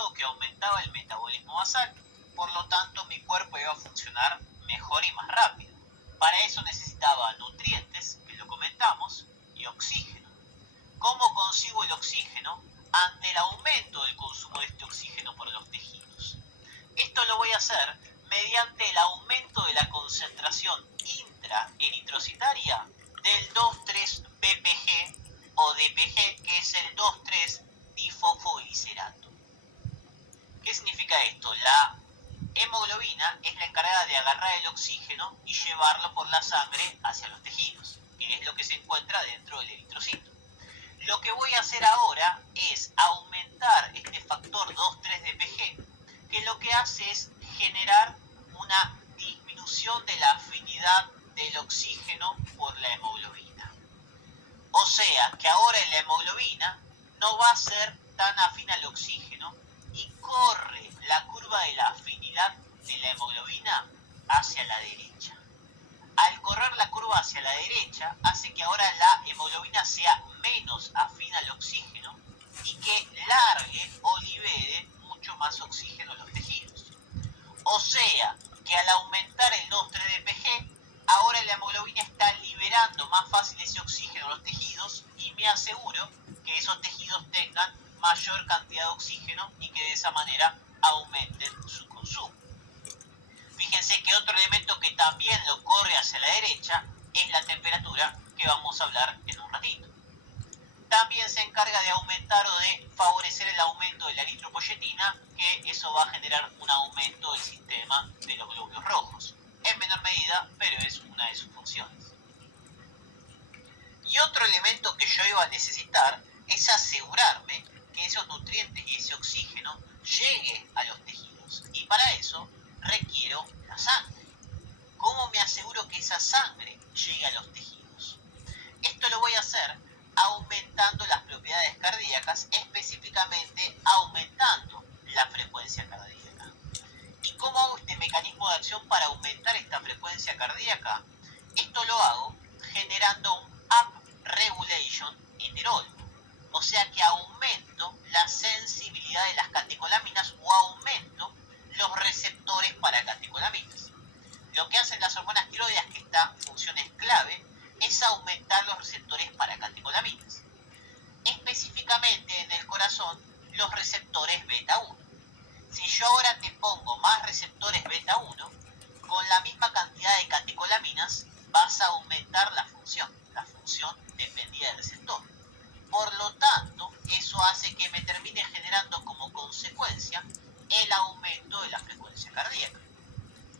demostrado que aumentaba el metabolismo basal, por lo tanto mi cuerpo iba a funcionar mejor y más rápido. Para eso necesitaba nutrientes, que lo comentamos, y oxígeno. ¿Cómo consigo el oxígeno? Ante el aumento del consumo de este oxígeno por los tejidos. Esto lo voy a hacer mediante el aumento de la concentración intraeritrocitaria del 2,3-BPG o DPG, que es el 2,3-difosfoglicerato. ¿Qué significa esto? La hemoglobina es la encargada de agarrar el oxígeno y llevarlo por la sangre hacia los tejidos, que es lo que se encuentra dentro del eritrocito. Lo que voy a hacer ahora es aumentar este factor 2,3-DPG, que lo que hace es generar una disminución de la afinidad del oxígeno por la hemoglobina. O sea que ahora la hemoglobina no va a ser tan afín al oxígeno y corre la curva de la afinidad de la hemoglobina hacia la derecha. Al correr la curva hacia la derecha, hace que ahora la hemoglobina sea menos afín al oxígeno y que largue o libere mucho más oxígeno en los tejidos. O sea, que al aumentar el 2,3-DPG, ahora la hemoglobina está liberando más fácil ese oxígeno en los tejidos y me aseguro que esos tejidos tengan mayor cantidad de oxígeno y que de esa manera aumenten su consumo. Fíjense que otro elemento que también lo corre hacia la derecha es la temperatura, que vamos a hablar en un ratito. También se encarga de aumentar o de favorecer el aumento de la eritropoyetina, que eso va a generar un aumento del sistema de los glóbulos rojos. En menor medida, pero es una de sus funciones. Y otro elemento que yo iba a necesitar es asegurarme que esos nutrientes y ese oxígeno llegue a los tejidos. Y para eso requiero la sangre. ¿Cómo me aseguro que esa sangre llegue a los tejidos? Esto lo voy a hacer aumentando las propiedades cardíacas, específicamente aumentando la frecuencia cardíaca. ¿Y cómo hago este mecanismo de acción para aumentar esta frecuencia cardíaca? Esto lo hago generando un upregulation heterólogo. O sea que aumento la sensibilidad de las catecolaminas o aumento los receptores para catecolaminas. Lo que hacen las hormonas tiroideas, que esta función es clave, es aumentar los receptores para catecolaminas. Específicamente en el corazón, los receptores beta 1. Si yo ahora te pongo más receptores beta 1, con la misma cantidad de catecolaminas vas a aumentar la función dependida del receptor. Por lo tanto, eso hace que me termine generando como consecuencia el aumento de la frecuencia cardíaca.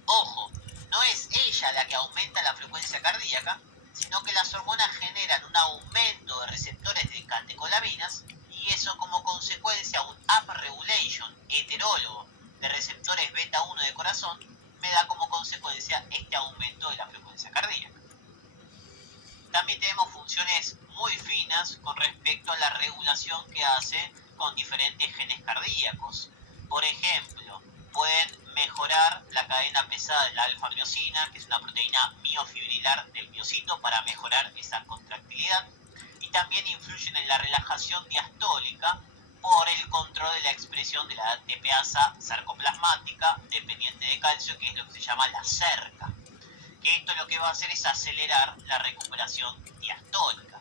Ojo, no es ella la que aumenta la frecuencia cardíaca, sino que las hormonas generan un aumento de receptores de catecolaminas y eso como consecuencia un upregulation heterólogo de receptores beta 1 de corazón me da como consecuencia este aumento de la frecuencia cardíaca. También tenemos funciones muy finas con respecto a la regulación que hace con diferentes genes cardíacos. Por ejemplo, pueden mejorar la cadena pesada de la alfa-miosina, que es una proteína miofibrilar del miocito, para mejorar esa contractilidad. Y también influyen en la relajación diastólica por el control de la expresión de la ATPasa sarcoplasmática dependiente de calcio, que es lo que se llama la cerca. Que esto lo que va a hacer es acelerar la recuperación diastólica.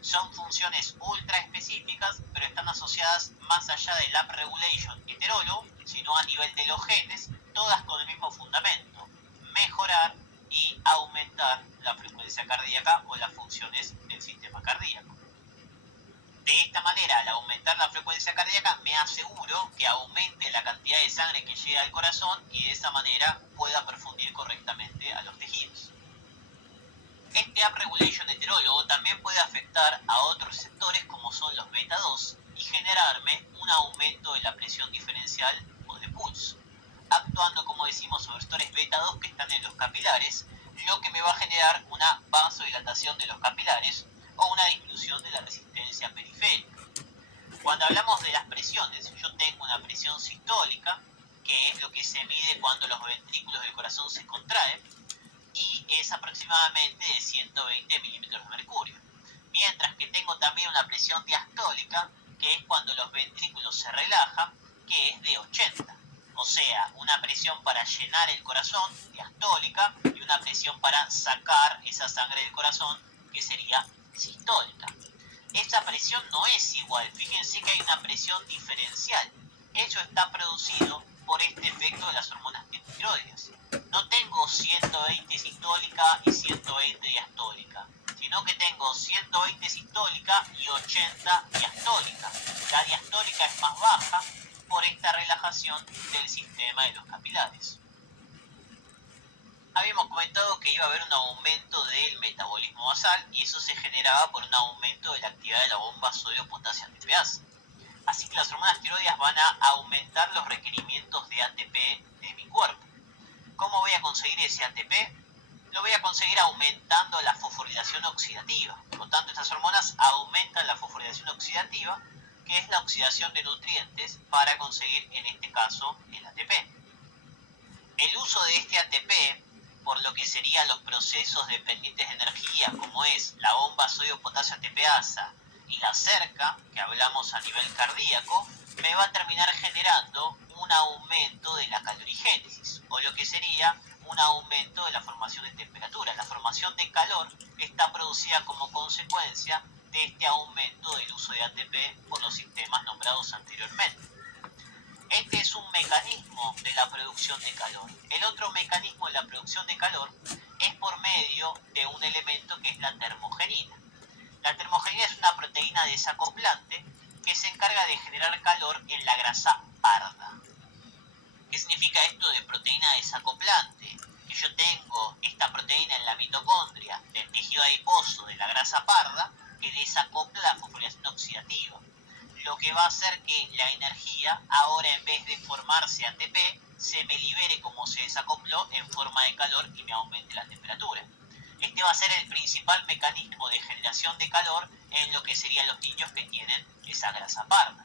Son funciones ultra específicas, pero están asociadas más allá del upregulation heterólogo, sino a nivel de los genes, todas con el mismo fundamento: mejorar y aumentar la frecuencia cardíaca o las funciones del sistema cardíaco. De esta manera, al aumentar la frecuencia cardíaca, me aseguro que aumente la cantidad de sangre que llega al corazón y de esa manera pueda perfundir correctamente a los tejidos. Este upregulation heterólogo también puede afectar a otros receptores como son los beta 2 y generarme un aumento de la presión diferencial o de pulso, actuando, como decimos, sobre receptores beta 2 que están en los capilares, lo que me va a generar una vasodilatación de los capilares o una disminución de la resistencia periférica. Cuando hablamos de las presiones, yo tengo una presión sistólica, que es lo que se mide cuando los ventrículos del corazón se contraen, y es aproximadamente de 120 milímetros de mercurio. Mientras que tengo también una presión diastólica, que es cuando los ventrículos se relajan, que es de 80. O sea, una presión para llenar el corazón, diastólica, y una presión para sacar esa sangre del corazón, que sería sistólica. Esa presión no es igual, fíjense que hay una presión diferencial. Eso está producido por este efecto de las hormonas tiroides. No tengo 120 sistólica y 120 diastólica, sino que tengo 120 sistólica y 80 diastólica. La diastólica es más baja por esta relajación del sistema de los capilares. Habíamos comentado que iba a haber un aumento del metabolismo basal y eso se generaba por un aumento de la actividad de la bomba sodio-potasio ATPasa. Así que las hormonas tiroides van a aumentar los requerimientos de ATP de mi cuerpo. ¿Cómo voy a conseguir ese ATP? Lo voy a conseguir aumentando la fosforilación oxidativa. Por lo tanto, estas hormonas aumentan la fosforilación oxidativa, que es la oxidación de nutrientes para conseguir, en este caso, el ATP. El uso de este ATP, por lo que serían los procesos dependientes de energía, como es la bomba sodio-potasio ATPasa y la cerca, que hablamos a nivel cardíaco, me va a terminar generando un aumento de la calorigénesis, o lo que sería un aumento de la formación de temperatura. La formación de calor está producida como consecuencia de este aumento del uso de ATP por los sistemas nombrados anteriormente. Este es un mecanismo de la producción de calor. El otro mecanismo de la producción de calor es por medio de un elemento que es la termogenina. La termogenina es una proteína desacoplante que se encarga de generar calor en la grasa parda. ¿Qué significa esto de proteína desacoplante? Que yo tengo esta proteína en la mitocondria del tejido adiposo de la grasa parda que desacopla la fosforilación oxidativa. Lo que va a hacer que la energía, ahora en vez de formarse ATP, se me libere como se desacopló en forma de calor y me aumente la temperatura. Este va a ser el principal mecanismo de generación de calor en lo que serían los niños que tienen esa grasa parda.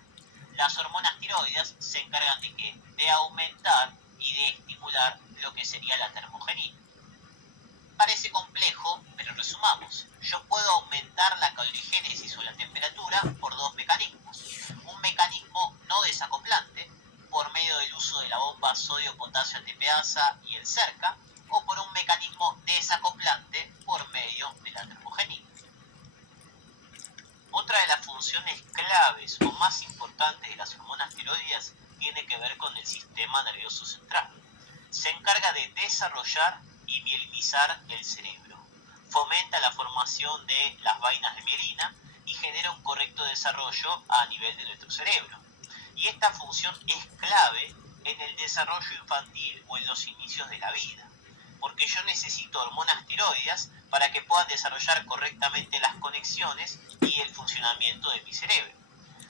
Las hormonas tiroides se encargan de ¿qué? De aumentar y de estimular lo que sería la termogenina. Parece complejo, pero resumamos. Yo puedo aumentar la calorigénesis o la temperatura por dos mecanismos. Un mecanismo no desacoplante, por medio del uso de la bomba sodio-potasio ATPasa y el cerca, o por un mecanismo desacoplante por medio de la termogenina. Otra de las funciones claves o más importantes de las hormonas tiroides tiene que ver con el sistema nervioso central. Se encarga de desarrollar y mielinizar el cerebro. Fomenta la formación de las vainas de mielina y genera un correcto desarrollo a nivel de nuestro cerebro. Y esta función es clave en el desarrollo infantil o en los inicios de la vida, porque yo necesito hormonas tiroides para que puedan desarrollar correctamente las conexiones y el funcionamiento de mi cerebro.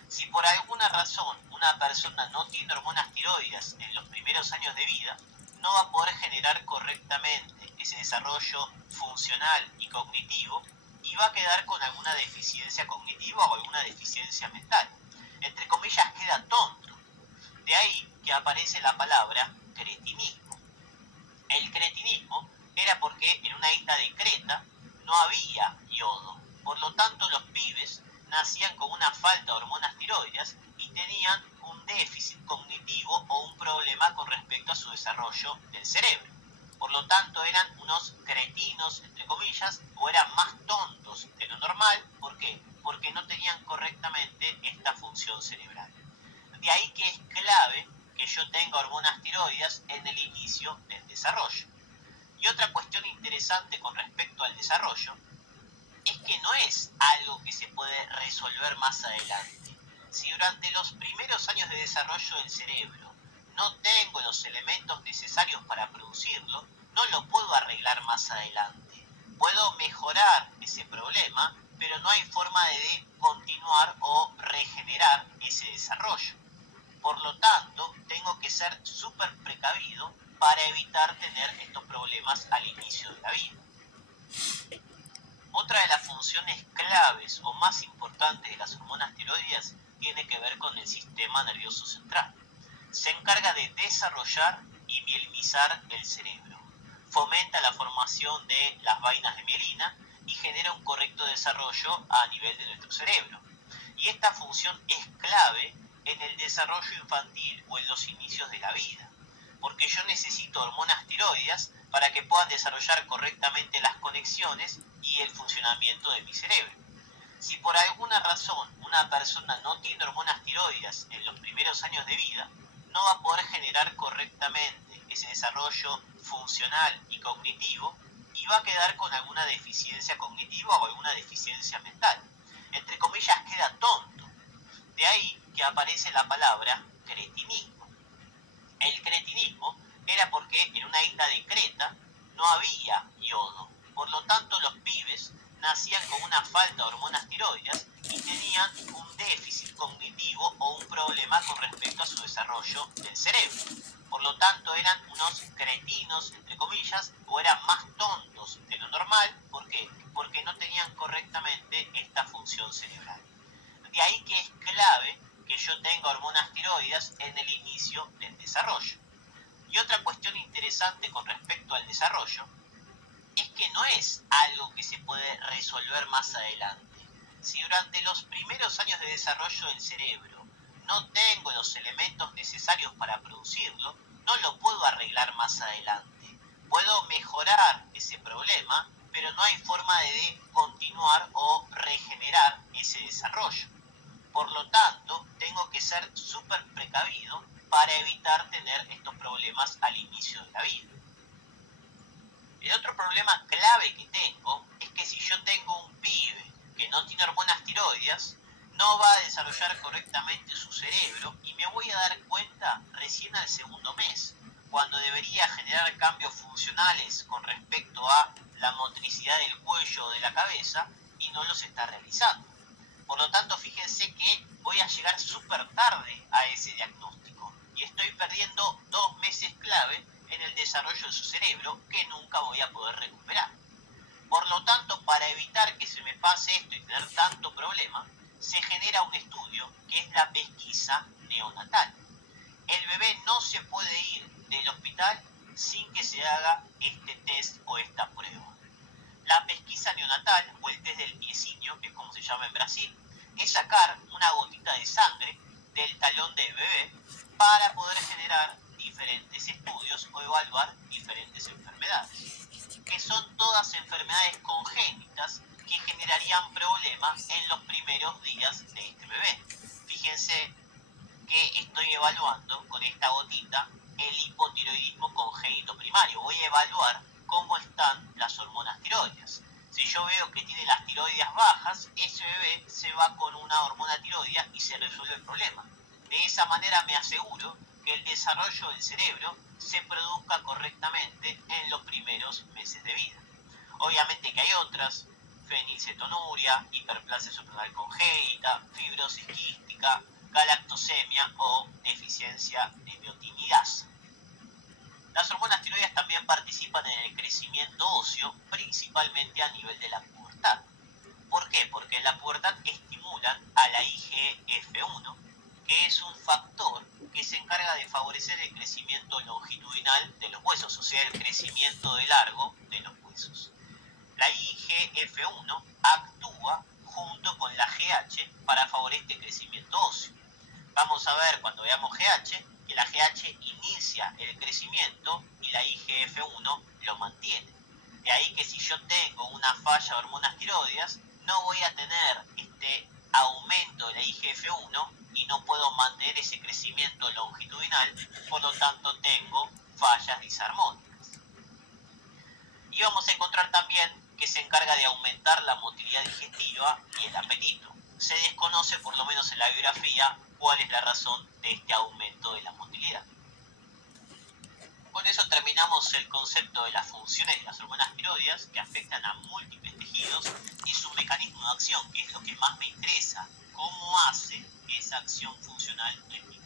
Si por alguna razón una persona no tiene hormonas tiroides en los primeros años de vida, no va a poder generar correctamente ese desarrollo funcional y cognitivo y va a quedar con alguna deficiencia cognitiva o alguna deficiencia mental. Entre comillas, queda tonto. De ahí que aparece la palabra cretinismo. El cretinismo era porque en una isla de Creta no había yodo. Por lo tanto, los pibes nacían con una falta de hormonas tiroides y tenían un déficit cognitivo o un problema con respecto a su desarrollo del cerebro. Por lo tanto, eran unos cretinos, entre comillas, o eran más tontos de lo normal. ¿Por qué? Porque no tenían correctamente esta función cerebral. De ahí que es clave que yo tenga hormonas tiroides en el inicio del desarrollo. Y otra cuestión interesante con respecto al desarrollo es que no es algo que se puede resolver más adelante. Si durante los primeros años de desarrollo del cerebro no tengo los elementos necesarios para producirlo, no lo puedo arreglar más adelante. Puedo mejorar ese problema, pero no hay forma de continuar o regenerar ese desarrollo. Por lo tanto, tengo que ser súper precavido para evitar tener estos problemas al inicio de la vida. Otra de las funciones claves o más importantes de las hormonas tiroides tiene que ver con el sistema nervioso central. Se encarga de desarrollar y mielinizar el cerebro. Fomenta la formación de las vainas de mielina y genera un correcto desarrollo a nivel de nuestro cerebro. Y esta función es clave en el desarrollo infantil o en los inicios de la vida, porque yo necesito hormonas tiroides para que puedan desarrollar correctamente las conexiones y el funcionamiento de mi cerebro. Si por alguna razón una persona no tiene hormonas tiroides en los primeros años de vida, no va a poder generar correctamente ese desarrollo funcional y cognitivo y va a quedar con alguna deficiencia cognitiva o alguna deficiencia mental. Entre comillas, queda tonto. De ahí que aparece la palabra cretinismo. El cretinismo era porque en una isla de Creta no había yodo. Por lo tanto, los pibes nacían con una falta de hormonas tiroides y tenían un déficit cognitivo o un problema con respecto a su desarrollo del cerebro. Por lo tanto, eran unos cretinos, entre comillas, o eran más tontos de lo normal. ¿Por qué? Porque no tenían correctamente esta función cerebral. De ahí que es clave que yo tenga hormonas tiroides en el inicio del desarrollo. Y otra cuestión interesante con respecto al desarrollo es que no es algo que se puede resolver más adelante. Si durante los primeros años de desarrollo del cerebro no tengo los elementos necesarios para producirlo, no lo puedo arreglar más adelante. Puedo mejorar ese problema, pero no hay forma de continuar o regenerar ese desarrollo. Por lo tanto, tengo que ser súper precavido para evitar tener estos problemas al inicio de la vida. El otro problema clave que tengo es que si yo tengo un pibe que no tiene hormonas tiroides, no va a desarrollar correctamente su cerebro y me voy a dar cuenta recién al segundo mes, cuando debería generar cambios funcionales con respecto a la motricidad del cuello o de la cabeza y no los está realizando. Por lo tanto, fíjense que voy a llegar súper tarde a ese diagnóstico y estoy perdiendo 2 meses clave en el desarrollo de su cerebro que nunca voy a poder recuperar. Por lo tanto, para evitar que se me pase esto y tener tanto problema, se genera un estudio que es la pesquisa neonatal. El bebé no se puede ir del hospital sin que se haga este test o esta prueba. La pesquisa neonatal, o el test del piecillo, que es como se llama en Brasil, es sacar una gotita de sangre del talón del bebé para poder generar diferentes estudios o evaluar diferentes enfermedades, que son todas enfermedades congénitas que generarían problemas en los primeros días de este bebé. Fíjense que estoy evaluando con esta gotita el hipotiroidismo congénito primario. Voy a evaluar cómo están las hormonas tiroides. Si yo veo que tiene las tiroides bajas, ese bebé se va con una hormona tiroidea y se resuelve el problema. De esa manera me aseguro que el desarrollo del cerebro se produzca correctamente en los primeros meses de vida. Obviamente que hay otras: fenilcetonuria, hiperplasia suprarrenal congénita, fibrosis quística, galactosemia o deficiencia de biotinidasa. Las hormonas tiroides también participan en el crecimiento óseo, principalmente a nivel de la pubertad. ¿Por qué? Porque en la pubertad estimulan a la IGF-1, que es un factor que se encarga de favorecer el crecimiento longitudinal de los huesos, o sea, el crecimiento de largo de los huesos. La IGF-1 actúa junto con la GH para favorecer este crecimiento óseo. Vamos a ver cuando veamos GH que la GH inicia el crecimiento y la IGF-1 lo mantiene. De ahí que si yo tengo una falla de hormonas tiroides, no voy a tener este aumento de la IGF-1 y no puedo mantener ese crecimiento longitudinal, por lo tanto tengo fallas disarmónicas. Y vamos a encontrar también que se encarga de aumentar la motilidad digestiva y el apetito. Se desconoce, por lo menos en la biografía, cuál es la razón de este aumento de la motilidad. Con eso terminamos el concepto de las funciones de las hormonas tiroides que afectan a múltiples tejidos y su mecanismo de acción, que es lo que más me interesa, cómo hace esa acción funcional en mi